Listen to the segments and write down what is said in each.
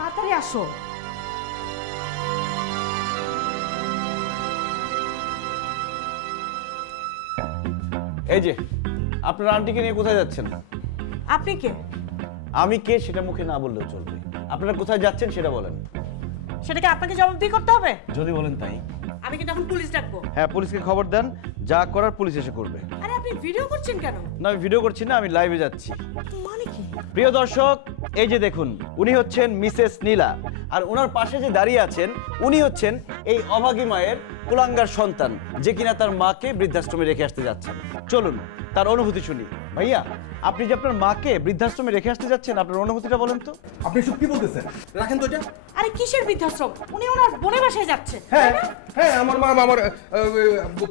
তাড়াতাড়ি আসো। এই যে আপনার আন্টিকে নিয়ে কোথায় যাচ্ছেন? আপনি কে? আমি কে সেটা মুখে না বললেও চলবে। আপনারা কোথায় যাচ্ছেন সেটা বলেন। সেটাকে আপনাকে জবাবদিহি করতে হবে? যদি বলেন তাই। আমি কিন্তু এখন পুলিশ ডাকবো। হ্যাঁ, পুলিশকে খবর দেন, যা করার পুলিশ এসে করবে। আরে আপনি ভিডিও করছেন কেন? না, আমি ভিডিও করছি না, আমি লাইভে যাচ্ছি। মানে কি? প্রিয় দর্শক, এই যে দেখুন, উনি হচ্ছেন মিসেস নীলা, আর ওনার পাশে যে দাঁড়িয়ে আছেন উনি হচ্ছেন এই অভাগী মায়ের কুলাঙ্গার সন্তান, যে কিনা তার মাকে বৃদ্ধাশ্রমে রেখে আসতে যাচ্ছেন। চলুন তার অনুভূতি শুনি। ভাইয়া, আপনি যে আপনার মাকে বৃদ্ধাশ্রমে রেখে আসতে যাচ্ছেন, আপনার অনুভূতিটা বলেন তো। আপনি সব কি বলতেছেন? রাখেন তো এটা। আরে কিসের বৃদ্ধাশ্রম? উনি ওনার বোনের বাসায় যাচ্ছে। হ্যাঁ হ্যাঁ, আমার মা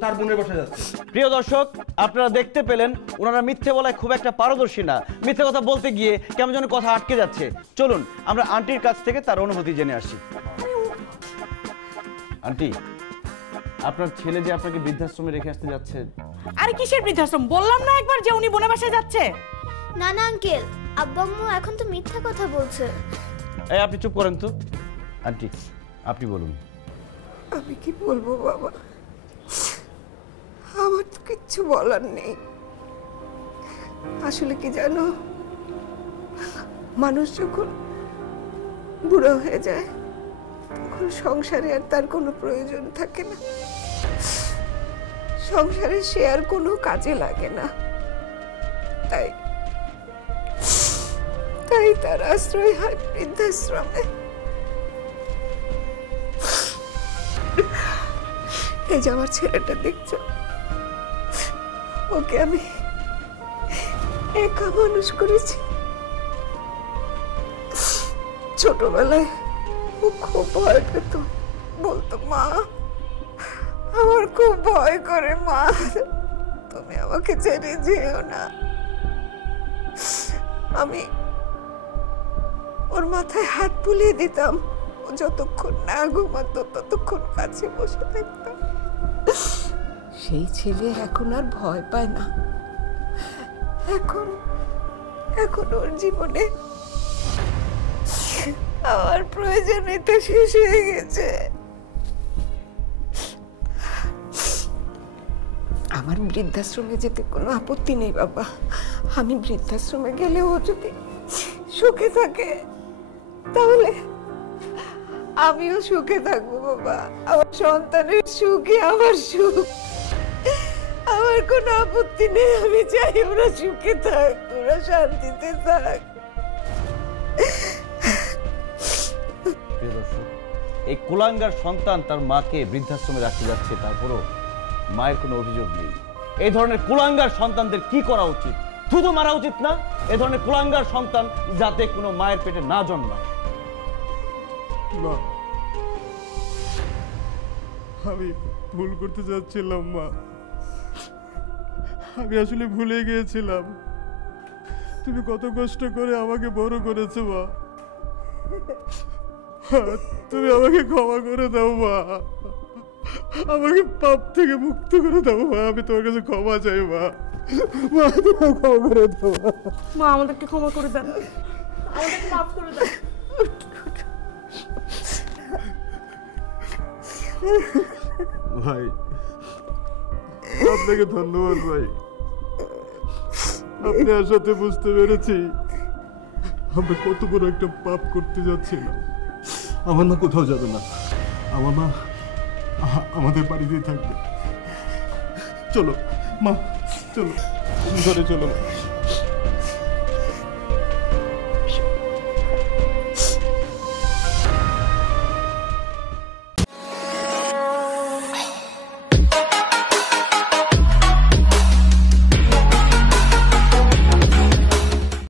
তার বোনের বাসায় যাচ্ছে। প্রিয় দর্শক, আপনারা দেখতে পেলেন ওনারা মিথ্যে বলায় খুব একটা পারদর্শী না। মিথ্যে কথা বলতে গিয়ে কেমন যেন কথা আটকে যাচ্ছে। চলুন আমরা আন্টির কাছ থেকে তার অনুভূতি জেনে আসি। আন্টি, আপনার ছেলে যে আপনাকে বৃদ্ধাশ্রমে রেখে আসতে যাচ্ছে। আরে কিসের বৃদ্ধাশ্রম? বললাম না একবার যে উনি বোনের বাসায় যাচ্ছে। না না আঙ্কেল, আব্বা আম্মু এখন তো মিথ্যা কথা বলছে। এই আপনি চুপ করেন তো। আন্টি, আপনি বলুন। আমি কি বলবো বাবা, আমার তো কিচ্ছু বলার নেই। আসলে কি জানো, মানুষ যখন বুড়ো হয়ে যায় তখন সংসারে আর তার কোনো প্রয়োজন থাকে না। সংসারে সে আর কোনো কাজে লাগে না। তাই তাই তার আশ্রয় হয় বৃদ্ধাশ্রমে। এই যে আমার ছেলেটা দেখছো, ওকে আমি একা মানুষ করেছি। ছোটবেলায় ও খুব ভয় পেত, বলতো মা আমার খুব ভয় করে, মা তুমি আমাকে ছেড়ে যেও না। আমি ওর মাথায় হাত বুলিয়ে দিতাম, ও যতক্ষণ না ঘুমাতো ততক্ষণ কাছে বসে থাকতাম। সেই ছেলে এখন আর ভয় পায় না। এখন এখন ওর জীবনে আমার প্রয়োজনীয়তা শেষ হয়ে গেছে। আমার বৃদ্ধাশ্রমে যেতে কোনো আপত্তি নেই বাবা। আমি বৃদ্ধাশ্রমে গেলে ও যদি সুখে থাকে তাহলে আমিও সুখে থাকবো বাবা। আমার সন্তানের সুখই আমার সুখ। আমার কোনো আপত্তি নেই, আমি চাই ওরা সুখে থাক, ওরা শান্তিতে থাক। প্রিয় দর্শক, এই কুলাঙ্গার সন্তান তার মাকে বৃদ্ধাশ্রমে রাখতে যাচ্ছে, তারপরও মায়ের কোনো অভিযোগ নেই। এই ধরনের কুলাঙ্গার সন্তানদের কি করা উচিত? থুতু মারা উচিত না? এই ধরনের কুলাঙ্গার সন্তান যাতে কোনো মায়ের পেটে না জন্মায়। মা, আমি ভুল করতে যাচ্ছিলাম মা, আমি আসলে ভুলে গিয়েছিলাম। তুমি কত কষ্ট করে আমাকে বড় করেছো মা, তুমি আমাকে ক্ষমা করে দাও মা, আমাকে পাপ থেকে মুক্ত করে দাও মা, আমি তোমার কাছে ক্ষমা চাই মা, মা তুমি ক্ষমা করে দাও মা, আমাদেরকে ক্ষমা করে দেন, আমাদেরকে মাফ করে দেন। ভাই, আপনাকে ধন্যবাদ ভাই, আপনি আসাতে বুঝতে পেরেছি আমরা কত বড় একটা পাপ করতে যাচ্ছিলাম। আমার মা কোথাও যাবে না, আমার মা আমাদের বাড়িতেই থাকবে। চলো মা, চলো ঘরে চলো।